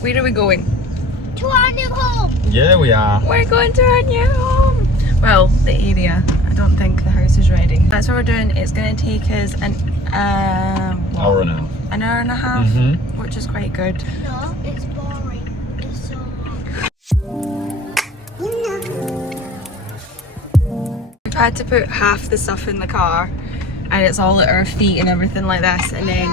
Where are we going? To our new home! Yeah, we are. We're going to our new home! Well, the area. I don't think the house is ready. That's what we're doing. It's going to take us an Hour and a half. An hour and a half, which is quite good. No, it's boring. It's so long. We've had to put half the stuff in the car and it's all at our feet and everything like this, and then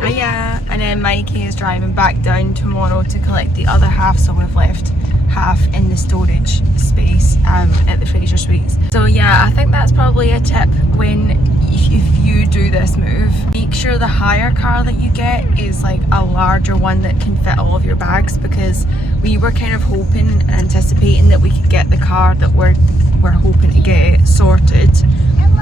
and then Mikey is driving back down tomorrow to collect the other half, so we've left half in the storage space at the Fraser Suites. So yeah, I think that's probably a tip when if you do this move, make sure the hire car that you get is like a larger one that can fit all of your bags, because we were kind of hoping and anticipating that we could get the car that we're hoping to get sorted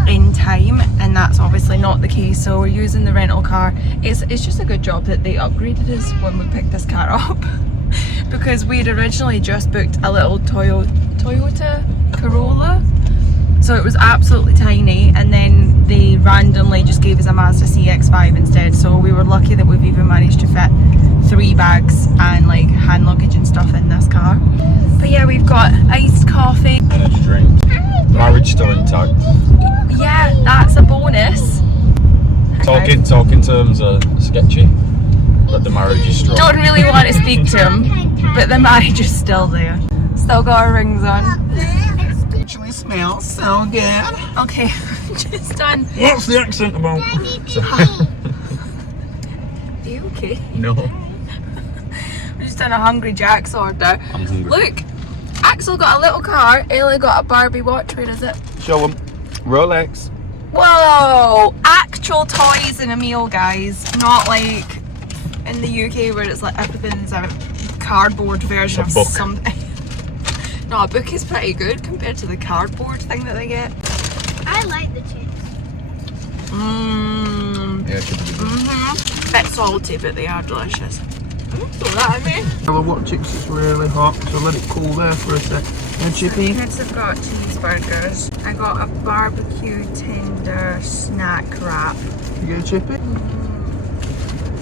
in time, and that's obviously not the case, so we're using the rental car. It's just a good job that they upgraded us when we picked this car up because we'd originally just booked a little Toyota Corolla, so it was absolutely tiny, and then they randomly just gave us a Mazda CX-5 instead, so we were lucky that we've even managed to fit 3 bags and like hand luggage and stuff in this car. But yeah, we've got iced coffee, Energy drink. Marriage still intact. yeah, that's a bonus. Talking terms are sketchy, but the marriage is strong. Don't really want to speak to him, but the marriage is still there. Still got our rings on. Actually smells so good. Okay, just done. What's the accent about? Are you okay? No. We've just done a Hungry Jack's order. I'm hungry. Look, Axel got a little car, Ellie got a Barbie watch. Where is it? Show them. Rolex. Whoa! Actual toys in a meal, guys. Not like in the UK where it's like everything's a cardboard version of book. something. No, a book is pretty good compared to the cardboard thing that they get. I like the chips. Yeah, should be good. Bit salty, but they are delicious. Throw that at me. Well, what chips is really hot, so let it cool there for a sec. And chippy. Kids have got cheeseburgers. I got a barbecue tender snack wrap. You get a chippy?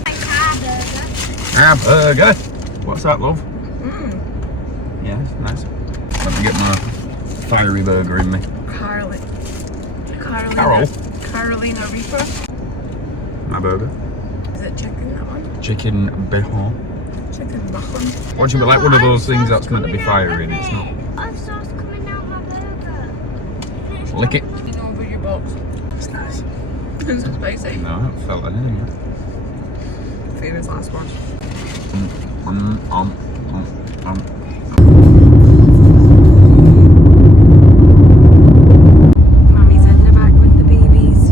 Like Burger. What's that, love? Yeah, it's nice. Let me get my fiery burger in me. Carolina Reaper. My burger. Is it chicken, that one? Chicken bihon. Chicken bacon. Watch it be like one of those things that's meant to be fiery and it's not. Oh, sauce coming out my burger. Lick it. You know, over your box. It's nice. Is it spicy? No, I haven't felt anything yet. Famous last one. Mummy's in the back with the babies.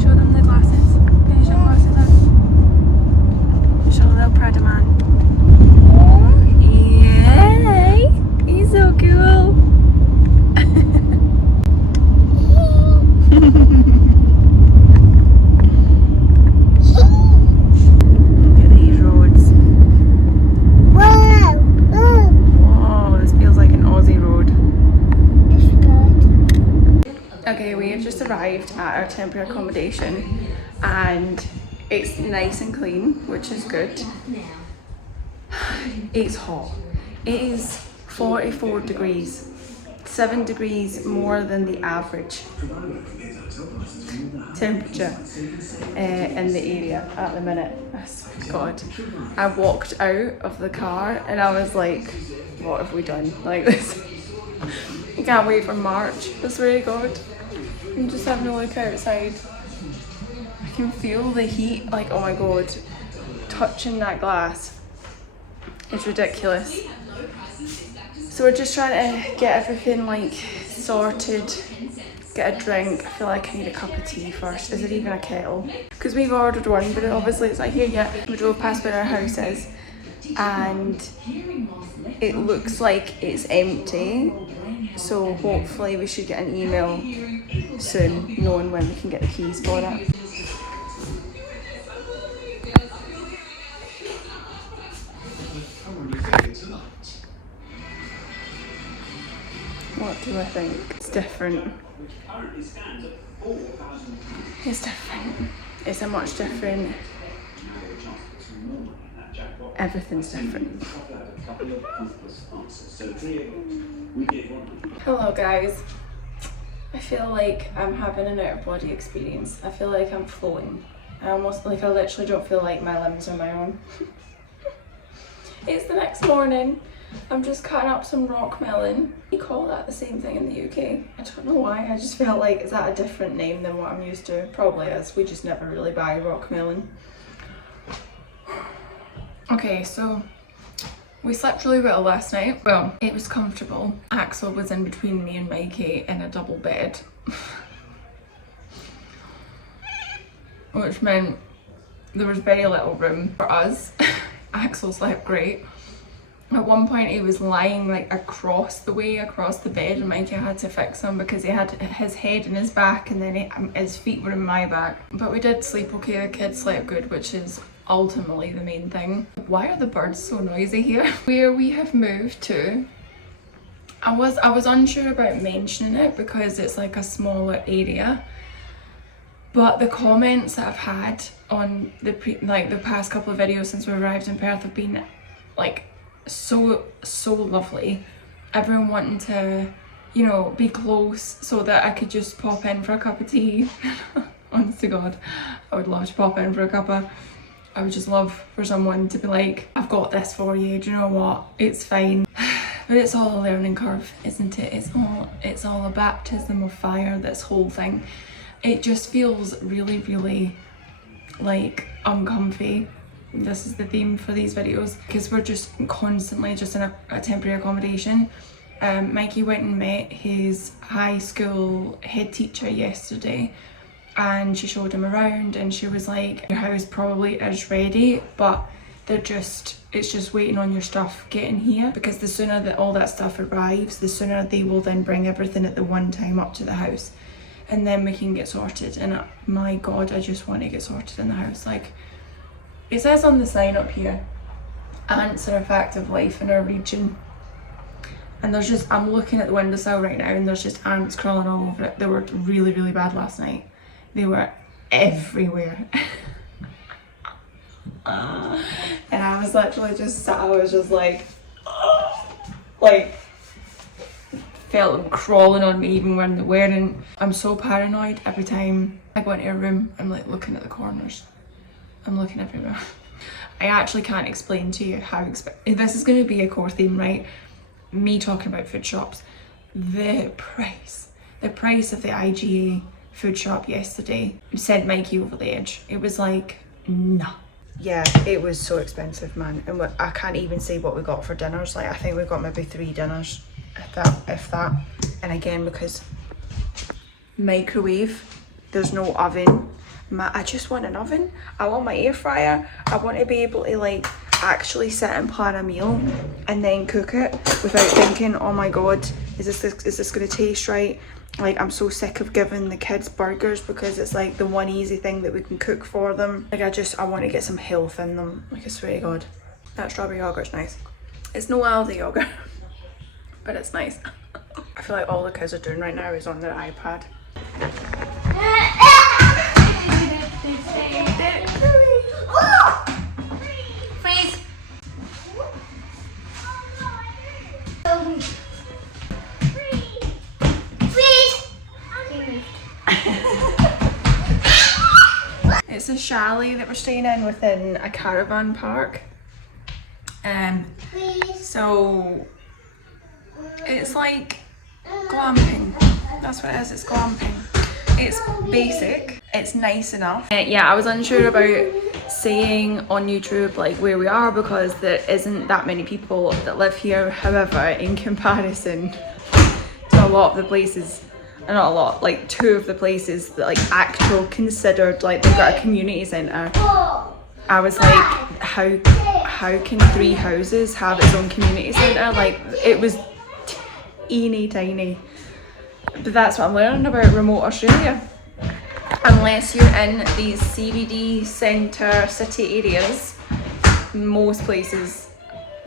Show them the glasses. Can you show glasses on? Show the little Prada man. Yay! He's so cool. Okay, we have just arrived at our temporary accommodation and it's nice and clean, which is good. It's hot. It is 44 degrees, 7 degrees more than the average temperature in the area at the minute. I swear to God. I walked out of the car and I was like, what have we done? Like this. I can't wait for March, I swear to God. I'm just having a look outside. I can feel the heat, like, oh my God, touching that glass. It's ridiculous. So we're just trying to get everything like sorted, get a drink. I feel like I need a cup of tea first. Is it even a kettle? Because we've ordered one, but obviously it's not here yet. We drove past where our house is and it looks like it's empty. So hopefully we should get an email soon knowing when we can get the keys for it. What do I think? It's different. It's different. It's a much different, everything's different. Hello guys. I feel like I'm having an out of body experience. I feel like I'm floating. I literally don't feel like my limbs are my own. It's the next morning. I'm just cutting up some rock melon. We call that the same thing in the UK. I don't know why, I just felt like, is that a different name than what I'm used to? Probably is, we just never really buy rock melon. Okay, so we slept really well last night. Well, it was comfortable. Axel was in between me and Mikey in a double bed. Which meant there was very little room for us. Axel slept great. At one point he was lying like across the bed, and Mikey had to fix him because he had his head in his back and then his feet were in my back. But we did sleep okay, the kids slept good, which is ultimately the main thing. Why are the birds so noisy here? Where we have moved to, I was unsure about mentioning it because it's like a smaller area, but the comments that I've had on the past couple of videos since we arrived in Perth have been like so lovely. Everyone wanting to, you know, be close so that I could just pop in for a cup of tea. Honest to God, I would love to pop in for a cuppa. I would just love for someone to be like, I've got this for you, do you know what, it's fine. But it's all a learning curve, isn't it? It's all a baptism of fire, this whole thing. It just feels really like uncomfy. This is the theme for these videos because we're just constantly just in a temporary accommodation. Mikey went and met his high school head teacher yesterday, and she showed him around and she was like, your house probably is ready, but it's just waiting on your stuff getting here, because the sooner that all that stuff arrives, the sooner they will then bring everything at the one time up to the house, and then we can get sorted. And my God, I just want to get sorted in the house. Like, it says on the sign up here, ants are a fact of life in our region. And there's just, I'm looking at the windowsill right now and there's just ants crawling all over it. They were really bad last night. They were everywhere. And I was literally just sat, I was just like felt them crawling on me even when they're wearing. I'm so paranoid every time I go into a room. I'm like looking at the corners. I'm looking everywhere. I actually can't explain to you how this is going to be a core theme, right? Me talking about food shops. The price of the IGA food shop yesterday sent Mikey over the edge. It was like, nah. Yeah, it was so expensive, man. And I can't even say what we got for dinners. Like, I think we got maybe 3 dinners, if that. And again, because microwave, there's no oven. I just want an oven. I want my air fryer. I want to be able to like actually sit and plan a meal and then cook it without thinking, oh my God, is this going to taste right? Like, I'm so sick of giving the kids burgers because it's like the one easy thing that we can cook for them. Like, I want to get some health in them. Like, I swear to God, that strawberry yogurt's nice. It's no Aldi yogurt, but it's nice. I feel like all the kids are doing right now is on their iPad. Freeze. It's a chalet that we're staying in within a caravan park. So it's like glamping. That's what it is, it's glamping. It's basic, it's nice enough. Yeah, I was unsure about saying on YouTube like where we are because there isn't that many people that live here. However, in comparison to a lot of the places, not a lot, like 2 of the places that like actual considered like they've got a community centre, I was like, how can 3 houses have its own community centre? Like, it was teeny tiny. But that's what I'm learning about remote Australia. Unless you're in these CBD centre city areas, most places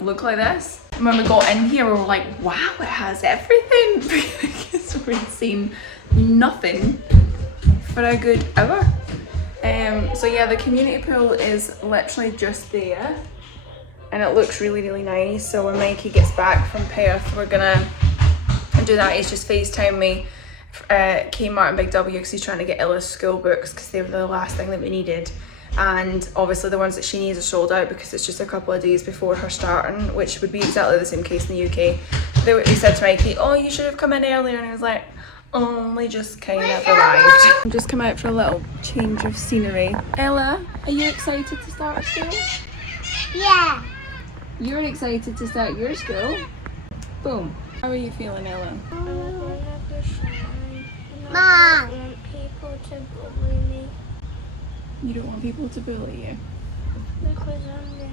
look like this. And when we got in here, we were like, wow, it has everything. Because we'd seen nothing for a good hour. So yeah, the community pool is literally just there, and it looks really, really nice. So when Mikey gets back from Perth, we're gonna do that. He's just FaceTime me Kmart and Big W because he's trying to get Illa's school books because they were the last thing that we needed. And obviously the ones that she needs are sold out because it's just a couple of days before her starting, which would be exactly the same case in the UK. They said to Mikey, oh, you should have come in earlier, and he was like, only just kind of arrived. I've just come out for a little change of scenery. Ella, are you excited to start school? Yeah. You're excited to start your school? Boom. How are you feeling, Ella? Mom. I don't want people to bully me You don't want people to bully you? because I'm new.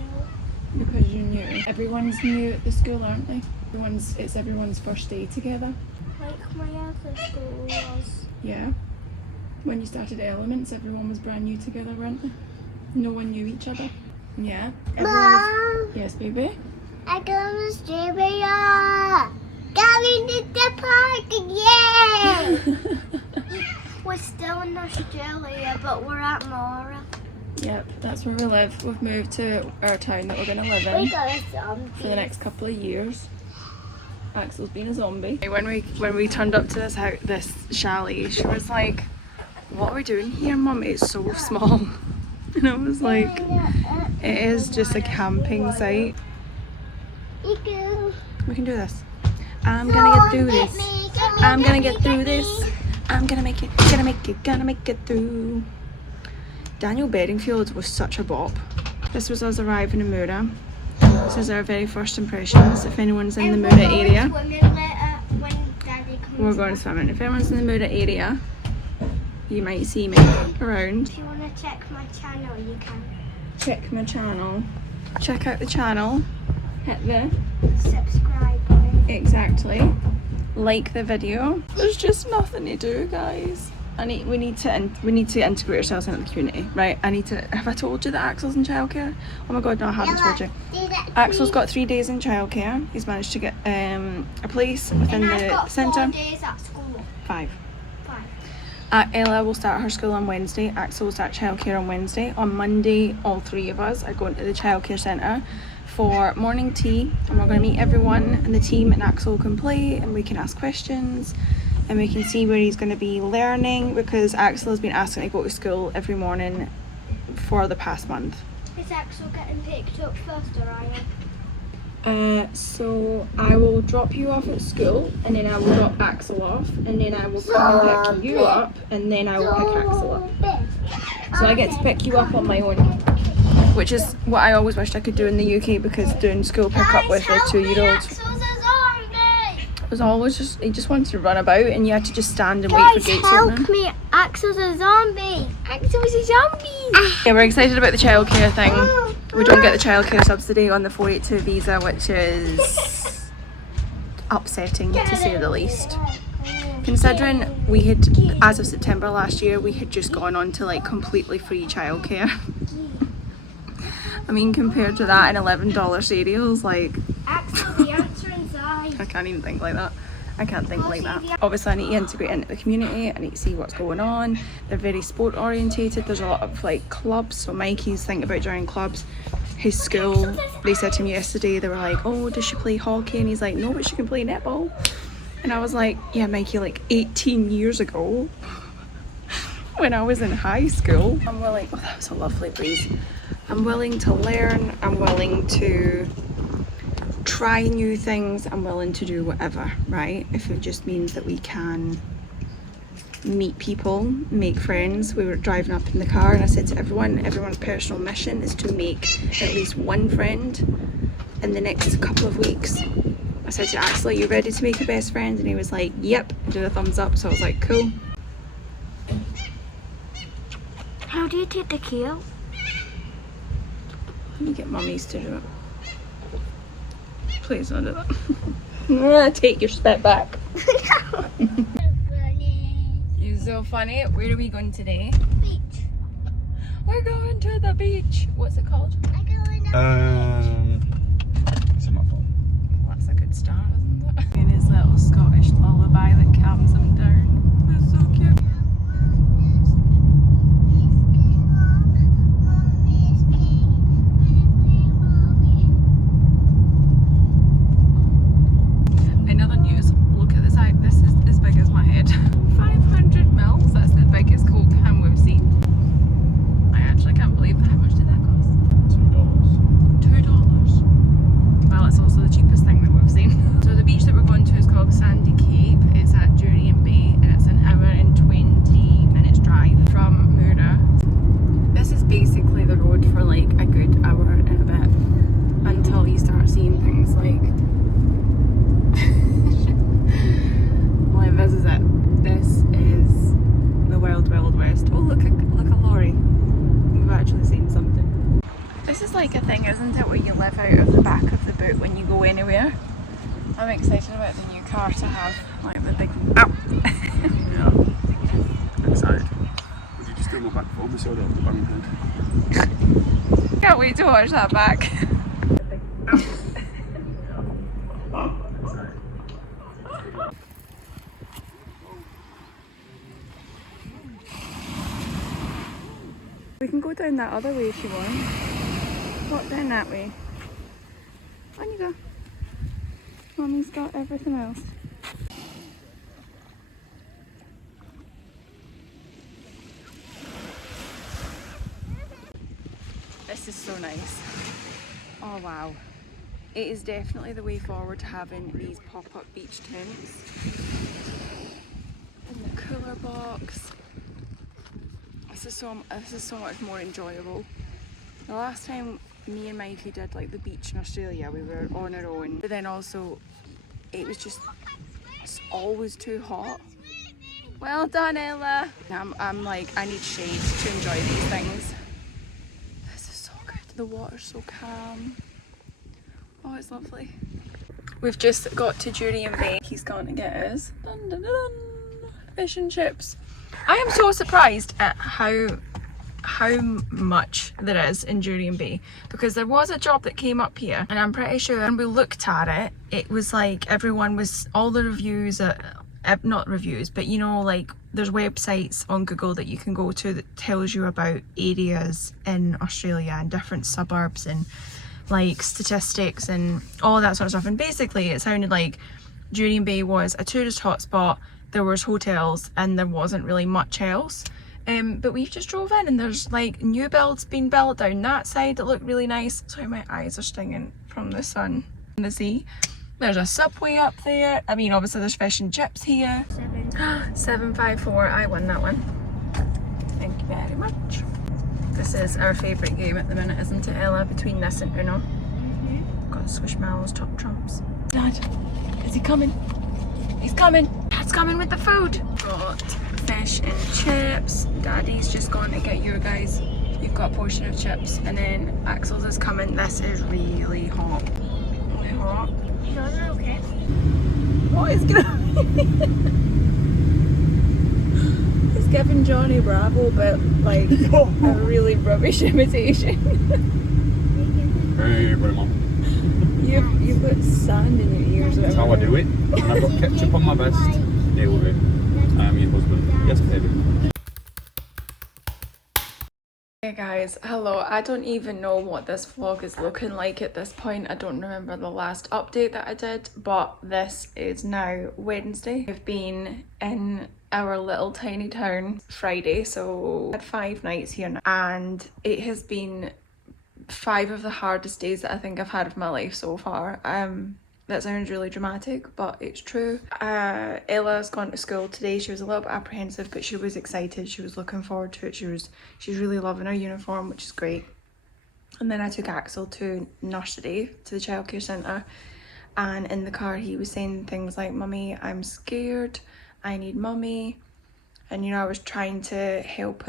Because you're new. Everyone's new at the school, aren't they? It's everyone's first day together. Like my other school was. Yeah. When you started Elements, everyone was brand new together, weren't they? No one knew each other. Yeah. Mom, Yes, baby? I go to Australia. Going to the park again. We're still in Australia, but we're at Mora. Yep, that's where we live. We've moved to our town that we're going to live in We got a zombie. for the next couple of years. Axel's been a zombie. When we turned up to this chalet, she was like, what are we doing here, Mum? It's so small. And I was like, it is just a camping site. We can do this. I'm gonna get through this. I'm gonna get through this. I'm gonna make it, gonna make it through. Daniel Bedingfield was such a bop. This was us arriving in Moura. This is our very first impressions. If anyone's in the Moura area, we're going swimming. If anyone's in the Moura area, you might see me around. If you want to check my channel, you can. Check my channel. Check out the channel. Hit the Subscribe button. exactly. Like the video. There's just nothing to do, guys. We need to integrate ourselves into the community, right? Have I told you that Axel's in childcare? Oh my god, no, I haven't told you. Axel's got 3 days in childcare. He's managed to get a place within the centre. 4 days at school. 5. 5. Ella will start her school on Wednesday. Axel will start childcare on Wednesday. On Monday, all 3 of us are going to the childcare centre for morning tea, and we're going to meet everyone in the team, and Axel can play and we can ask questions and we can see where he's going to be learning, because Axel has been asking to go to school every morning for the past month. Is Axel getting picked up first or I am? So I will drop you off at school, and then I will drop Axel off, and then I will come and pick you up, and then I will pick Axel up. So I get to pick you up on my own, which is what I always wished I could do in the UK, because doing school pickup with a 2-year-old was always just, he just wanted to run about and you had to just stand and wait for gates opening. Me, Axel's a zombie. Axel's a zombie. Yeah, we're excited about the childcare thing. We don't get the childcare subsidy on the 482 visa, which is upsetting to say the least. Considering we had, as of September last year, we had just gone on to like completely free childcare. I mean, compared to that and $11 cereals, like, Axel, the answer is I can't even think like that. I can't think like that. Obviously I need to integrate into the community, I need to see what's going on. They're very sport orientated, there's a lot of like clubs, so Mikey's thinking about joining clubs. His school, they said to me yesterday, they were like, oh, does she play hockey? And he's like, no, but she can play netball. And I was like, yeah, Mikey, like 18 years ago, when I was in high school, I'm willing, oh, that was a lovely breeze. I'm willing to learn, I'm willing to try new things, I'm willing to do whatever, right? If it just means that we can meet people, make friends. We were driving up in the car and I said to everyone's personal mission is to make at least one friend in the next couple of weeks. I said to Axel, are you ready to make a best friend? And he was like, yep, and did a thumbs up, so I was like, cool. How do you take the key out? Let me get mummies to do it. Please don't do that. I'm gonna take your spit back. You're so funny. Where are we going today? Beach. We're going to the beach. What's it called? It's in my phone. Well, that's a good start, isn't it? And his little Scottish lullaby that calms him down. It's so cute. thing, isn't it, where you live out of the back of the boot when you go anywhere. I'm excited about the new car to have like the big. Ow! Yeah. Excited. Would you just do my back for me so I don't have to bang it? Can't wait to watch that back. We can go down that other way if you want. Walk down that way. On you go. Mommy's got everything else. This is so nice. Oh wow. It is definitely the way forward to having these pop-up beach tents. And the cooler box. This is so much more enjoyable. The last time me and Mikey did like the beach in Australia, we were on our own, but then also it was just, it's always too hot. Well done, Ella. I'm like, I need shade to enjoy these things. This is so good. The water's so calm. Oh, it's lovely. We've just got to Jurien Bay. He's going to get us dun, dun, dun, dun, fish and chips. I am so surprised at how much there is in Jurien Bay, because there was a job that came up here and I'm pretty sure when we looked at it, it was like everyone was, all the reviews, not reviews, but you know, like there's websites on Google that you can go to that tells you about areas in Australia and different suburbs and like statistics and all that sort of stuff, and basically it sounded like Jurien Bay was a tourist hotspot. There was hotels and there wasn't really much else, but we just drove in and there's like new builds being built down that side that look really nice. Sorry, my eyes are stinging from the sun and the sea. There's a Subway up there. I mean, obviously there's fish and chips here. 754. I won that one. Thank you very much. This is our favourite game at the minute, isn't it, Ella? Between this and Uno. Got Squishmallows top trumps. Dad, is he coming? He's coming. Dad's coming with the food. Got fish and chips. Daddy's just gone to get your guys. You've got a portion of chips, and then Axel's is coming. This is really hot. Really hot. Yours are okay. What is gonna? It's giving Johnny Bravo, but like a really rubbish imitation. Hey, buddy, mum. You've got sand in your ears. That's how I do it. And I've got ketchup on my vest. Deal with it. I'm your husband. Yes, baby. Hey guys, hello. I don't even know what this vlog is looking like at this point. I don't remember the last update that I did, but this is now Wednesday. We've been in our little tiny town Friday, so I had 5 nights here now, and it has been 5 of the hardest days that I think I've had of my life so far. That sounds really dramatic, but it's true. Ella's gone to school today. She was a little bit apprehensive, but she was excited. She was looking forward to it. She's really loving her uniform, which is great. And then I took Axel to nursery, to the childcare centre, and in the car he was saying things like, "Mummy, I'm scared. I need mummy." And you know, I was trying to hype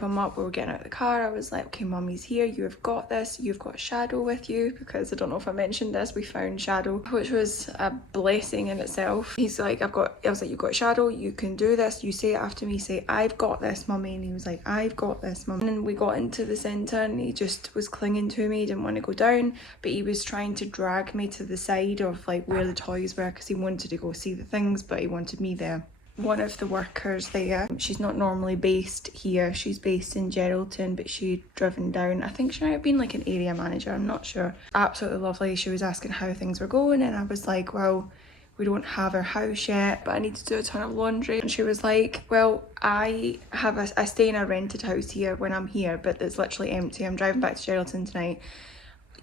him up. We were getting out of the car. I was like, okay, mummy's here. You have got this. You've got Shadow with you, because I don't know if I mentioned this, we found Shadow, which was a blessing in itself. He's like, I was like, you've got Shadow. You can do this. You say it after me. Say, I've got this, mummy. And he was like, I've got this, mummy. And then we got into the centre and he just was clinging to me. He didn't want to go down, but he was trying to drag me to the side of like where the toys were, because he wanted to go see the things, but he wanted me there. One of the workers there, she's not normally based here, she's based in Geraldton, but she'd driven down. I think she might have been like an area manager, I'm not sure. Absolutely lovely. She was asking how things were going, and I was like, well, we don't have our house yet, but I need to do a ton of laundry. And she was like, well, I stay in a rented house here when I'm here, but it's literally empty. I'm driving back to Geraldton tonight.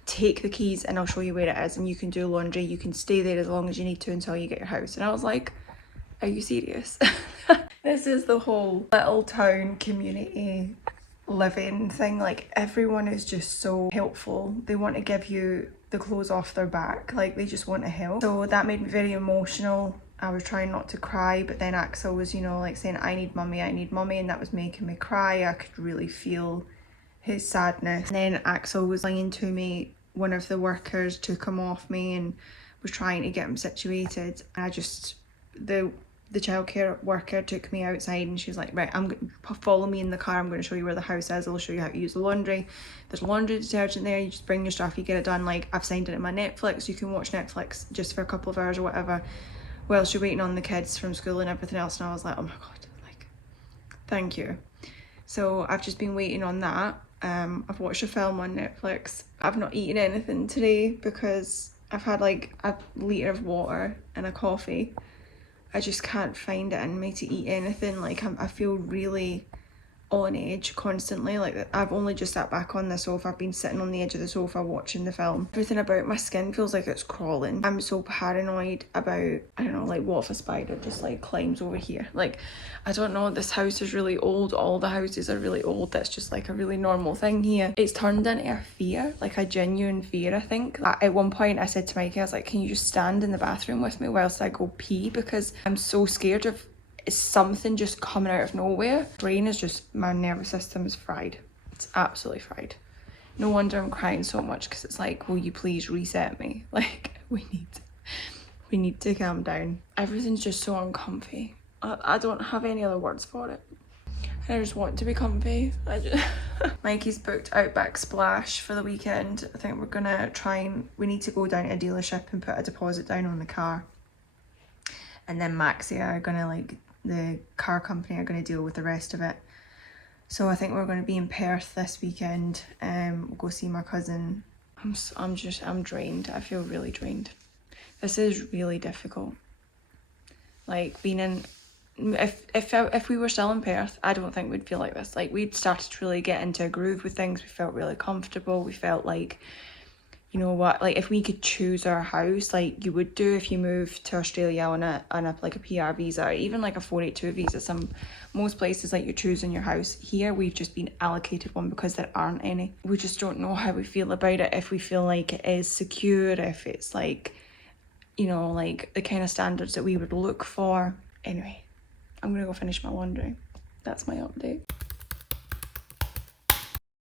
Take the keys and I'll show you where it is, and you can do laundry. You can stay there as long as you need to until you get your house. And I was like, are you serious? This is the whole little town community living thing. Like, everyone is just so helpful. They want to give you the clothes off their back. Like, they just want to help. So that made me very emotional. I was trying not to cry, but then Axel was, you know, like saying, I need mummy, and that was making me cry. I could really feel his sadness. And then Axel was clinging to me. One of the workers took him off me and was trying to get him situated. I just, the childcare worker took me outside and she was like, right, follow me in the car, I'm going to show you where the house is, I'll show you how to use the laundry. There's laundry detergent there, you just bring your stuff, you get it done. Like, I've signed it in my Netflix, you can watch Netflix just for a couple of hours or whatever whilst you're waiting on the kids from school and everything else. And I was like, oh my god, like, thank you. So I've just been waiting on that. I've watched a film on Netflix. I've not eaten anything today because I've had like a litre of water and a coffee. I just can't find it in me to eat anything. Like, I feel really on edge constantly. Like, I've only just sat back on the sofa. I've been sitting on the edge of the sofa watching the film. Everything about my skin feels like it's crawling. I'm so paranoid about, I don't know, like, what if a spider just like climbs over here? Like, I don't know, this house is really old. All the houses are really old. That's just like a really normal thing here. It's turned into a fear, like a genuine fear, I think. At one point I said to Mikey, I was like, can you just stand in the bathroom with me whilst I go pee? Because I'm so scared of something just coming out of nowhere. Brain is just, my nervous system is fried. It's absolutely fried. No wonder I'm crying so much, because it's like, will you please reset me? Like, we need to calm down. Everything's just so uncomfy. I don't have any other words for it. I just want to be comfy. Mikey's booked Outback Splash for the weekend. I think we're gonna we need to go down to a dealership and put a deposit down on the car. And then Maxie are gonna, like, the car company are gonna deal with the rest of it. So I think we're gonna be in Perth this weekend. We'll go see my cousin. I'm drained. I feel really drained. This is really difficult. Like, being in, if we were still in Perth, I don't think we'd feel like this. Like, we'd started to really get into a groove with things. We felt really comfortable. We felt like, you know what, like, if we could choose our house, like you would do if you moved to Australia on a like a PR visa, or even like a 482 visa. Most places, like, you're choosing your house. Here we've just been allocated one because there aren't any. We just don't know how we feel about it, if we feel like it is secure, if it's like, you know, like the kind of standards that we would look for. Anyway, I'm gonna go finish my laundry. That's my update.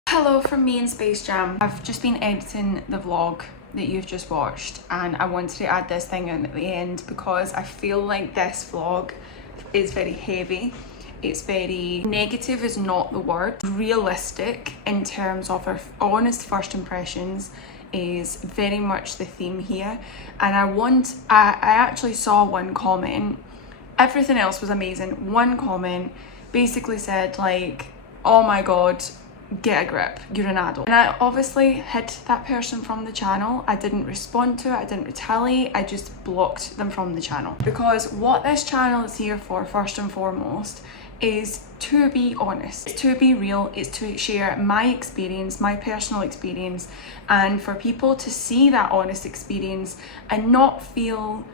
Hello from me in Space Jam. I've just been editing the vlog that you've just watched, and I wanted to add this thing in at the end because I feel like this vlog is very heavy. It's very negative, is not the word. Realistic in terms of our honest first impressions is very much the theme here. And I actually saw one comment. Everything else was amazing. One comment basically said, like, oh my god, get a grip, you're an adult. And I obviously hid that person from the channel. I didn't respond to it, I didn't retaliate, I just blocked them from the channel. Because what this channel is here for, first and foremost, is to be honest, it's to be real, it's to share my experience, my personal experience, and for people to see that honest experience and not feel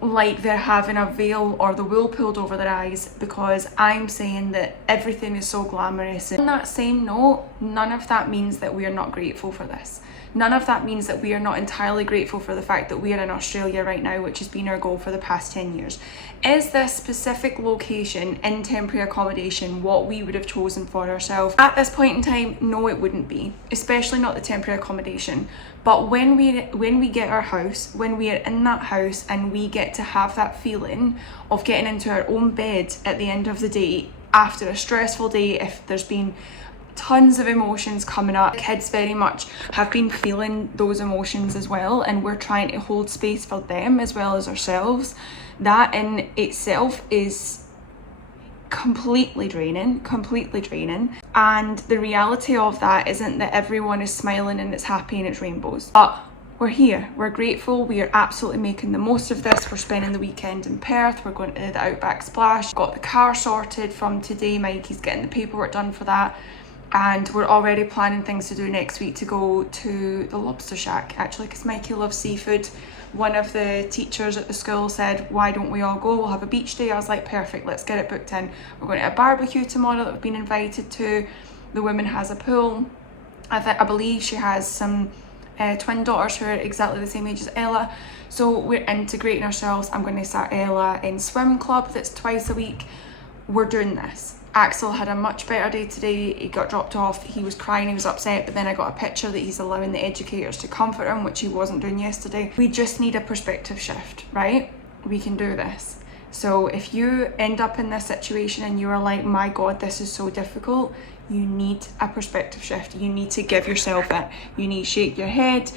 like they're having a veil or the wool pulled over their eyes because I'm saying that everything is so glamorous. And on that same note, none of that means that we are not grateful for this. None of that means that we are not entirely grateful for the fact that we are in Australia right now, which has been our goal for the past 10 years. Is this specific location in temporary accommodation what we would have chosen for ourselves? At this point in time, no, it wouldn't be, especially not the temporary accommodation. But when we get our house, when we are in that house and we get to have that feeling of getting into our own bed at the end of the day, after a stressful day, if there's been tons of emotions coming up, kids very much have been feeling those emotions as well, and we're trying to hold space for them as well as ourselves. That in itself is completely draining. And the reality of that isn't that everyone is smiling and it's happy and it's rainbows. But we're here, we're grateful, we are absolutely making the most of this. We're spending the weekend in Perth, we're going to the Outback Splash, got the car sorted from today, Mikey's getting the paperwork done for that. And we're already planning things to do next week, to go to the Lobster Shack, actually, because Mikey loves seafood. One of the teachers at the school said, why don't we all go? We'll have a beach day. I was like, perfect, let's get it booked in. We're going to a barbecue tomorrow that we've been invited to. The woman has a pool. I believe she has some twin daughters who are exactly the same age as Ella. So we're integrating ourselves. I'm going to start Ella in swim club that's twice a week. We're doing this. Axel had a much better day today. He got dropped off, he was crying, he was upset, but then I got a picture that he's allowing the educators to comfort him, which he wasn't doing yesterday. We just need a perspective shift, right? We can do this. So if you end up in this situation and you are like, my God, this is so difficult, you need a perspective shift. You need to give yourself it. You need to shake your head.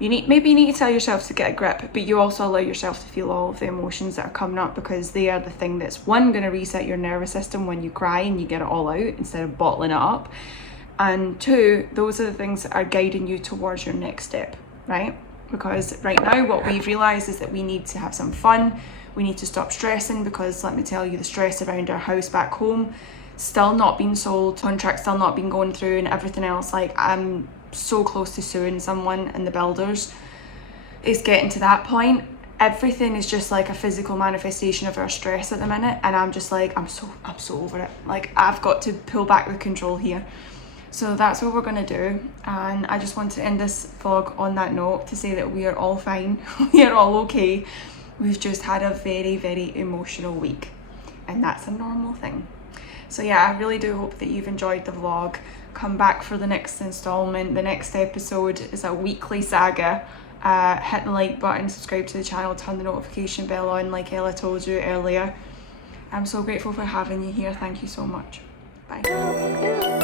Maybe you need to tell yourself to get a grip, but you also allow yourself to feel all of the emotions that are coming up, because they are the thing that's, one, going to reset your nervous system when you cry and you get it all out instead of bottling it up. And two, those are the things that are guiding you towards your next step, right? Because right now what we've realised is that we need to have some fun. We need to stop stressing, because let me tell you, the stress around our house back home, still not being sold, contracts still not being going through and everything else. Like, I'm so close to suing someone in the builders. It's getting to that point. Everything is just like a physical manifestation of our stress at the minute, and I'm just like, I'm so over it. Like, I've got to pull back the control here. So that's what we're gonna do, and I just want to end this vlog on that note to say that we are all fine. We are all okay. We've just had a very, very emotional week, and that's a normal thing. So yeah, I really do hope that you've enjoyed the vlog. Come back for the next installment. The next episode is a weekly saga. Hit the like button, subscribe to the channel, turn the notification bell on like Ella told you earlier. I'm so grateful for having you here. Thank you so much. Bye.